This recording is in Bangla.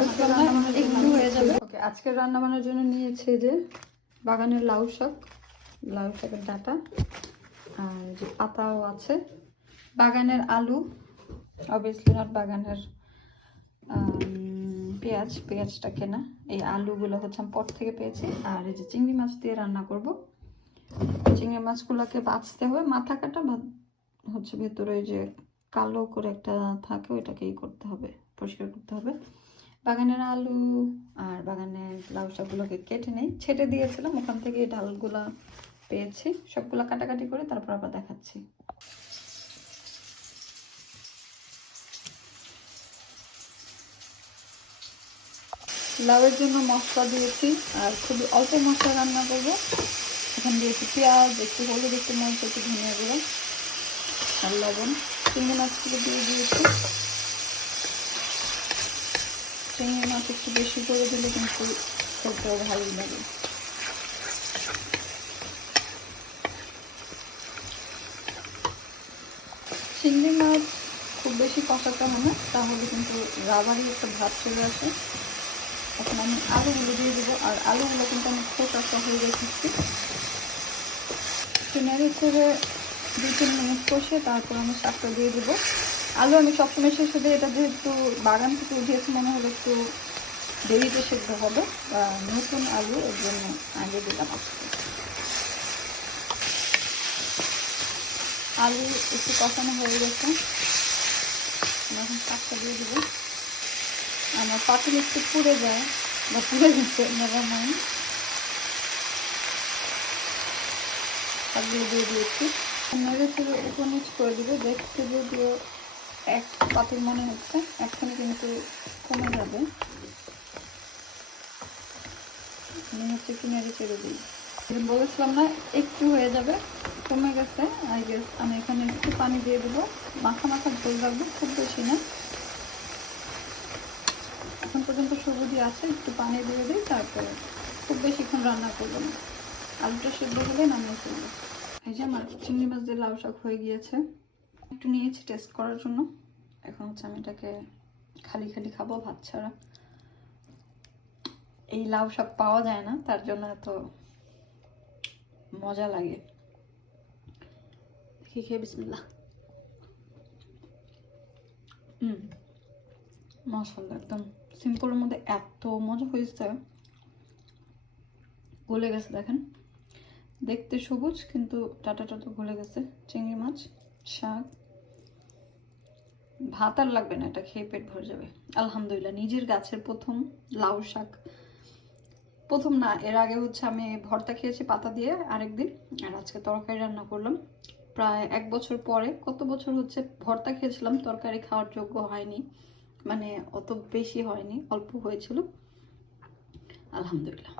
একটু হয়ে যাবে। ওকে, আজকের রান্না বান্নার জন্য নিয়েছে যে বাগানের লাউ শাকের ডাঁটা, আর যে পাতাও আছে, বাগানের আলু, অবভিয়াসলি নট বাগানের পেঁয়াজটা কেনা, এই আলুগুলো হচ্ছে আমি পর থেকে পেয়েছি। আর এই যে চিংড়ি মাছ দিয়ে রান্না করব। চিংড়ি মাছগুলোকে বাছতে হবে, মাথা কাটা হচ্ছে ভেতরে যে কালো করে একটা থাকে ওইটাকেই করতে হবে, পরিষ্কার করতে হবে। বাগানের আলু আর বাগানের লাউ শাকগুলোকে কেটে নেই, ছেটে দিয়েছিলাম, ওখান থেকে এই ডালগুলা পেয়েছি, সবগুলো কাটাকাটি করে তারপর আবার দেখাচ্ছি। লাউয়ের জন্য মশলা দিয়েছি, আর খুবই অল্প মশলা রান্না করবো। এখানে দিয়েছি পেঁয়াজ, একটু হলুদ, একটু মরিচ, একটু ধনিয়া গুঁড়ো আর লবণ। চিংড়ি মাছগুলো দিয়ে দিয়েছি। চিংড়ি মাছ একটু বেশি করে দিলে কিন্তু খেতেও ভালোই লাগে। চিংড়ি মাছ খুব বেশি কষাতে হয় না, তাহলে কিন্তু রাবারি একটা ভাব চলে আসে। এখন আমি আলুগুলো দিয়ে দেবো, আর আলুগুলো কিন্তু আমি খোসা সহ রেখেছি। নেড়ে চেড়ে 2-3 মিনিট কষে তারপর আমি শাকটা দিয়ে দেবো। আলু আমি সবসময় শেষে দিই, এটা যেহেতু বাগান থেকে উঠিয়েছি মনে হলো একটু দেরিতে সেদ্ধ হবে, নতুন আলু, এর জন্য আগে দিলাম। আলু একটু কষানো হয়ে গেছে, এখন শাকটা দিয়ে দেবো। আমার পাতিল একটু পুড়ে যায় বা পুড়ে গেছে, নেভার মাইন্ড। শাক দিয়ে দিয়েছি, নেড়ে চেড়ে উপর নিচ করে দেবো। দেখতে যদিও এক পাতিল মনে হচ্ছে, এখনই কিন্তু কমে যাবে। আমি হচ্ছে একটু নেড়ে চেড়ে দিই, বলেছিলাম না একটু হয়ে যাবে, কমে গেছে। আই গেস আমি এখানে একটু পানি দিয়ে দেবো, মাখা ঝোল রাখবো, খুব বেশি না। এখন পর্যন্ত সবুজই আছে, একটু পানি দিয়ে দিই, তারপরে খুব বেশিক্ষণ রান্না করবো না। আলুটা সেদ্ধ হলে নামিয়ে ফেলবো। এই যে আমার চিংড়ি মাছ দিয়ে লাউ শাক হয়ে গিয়েছে। একটু নিয়েছি টেস্ট করার জন্য। এখন হচ্ছে আমি এটাকে খালি খাবো, ভাত ছাড়া। এই লাউ শাক পাওয়া যায় না, তার জন্য এত মজা লাগে। খেয়ে বিসমিল্লাহ। মাশাআল্লাহ, একদম সিম্পলের মধ্যে এত মজা হয়েছে, গলে গেছে। দেখেন, দেখতে সবুজ কিন্তু টাটা গলে গেছে। চিংড়ি মাছ, শাক, ভাত আর লাগবে না, এটা খেয়ে পেট ভরে যাবে। আলহামদুলিল্লাহ, নিজের গাছের প্রথম লাউ শাক। প্রথম না, এর আগে হচ্ছে আমি ভর্তা খেয়েছি পাতা দিয়ে আরেকদিন, আর আজকে তরকারি রান্না করলাম। প্রায় 1 বছর পরে, কত বছর হচ্ছে ভর্তা খেয়েছিলাম, তরকারি খাওয়ার যোগ্য হয়নি, মানে অত বেশি হয়নি, অল্প হয়েছিল। আলহামদুলিল্লাহ।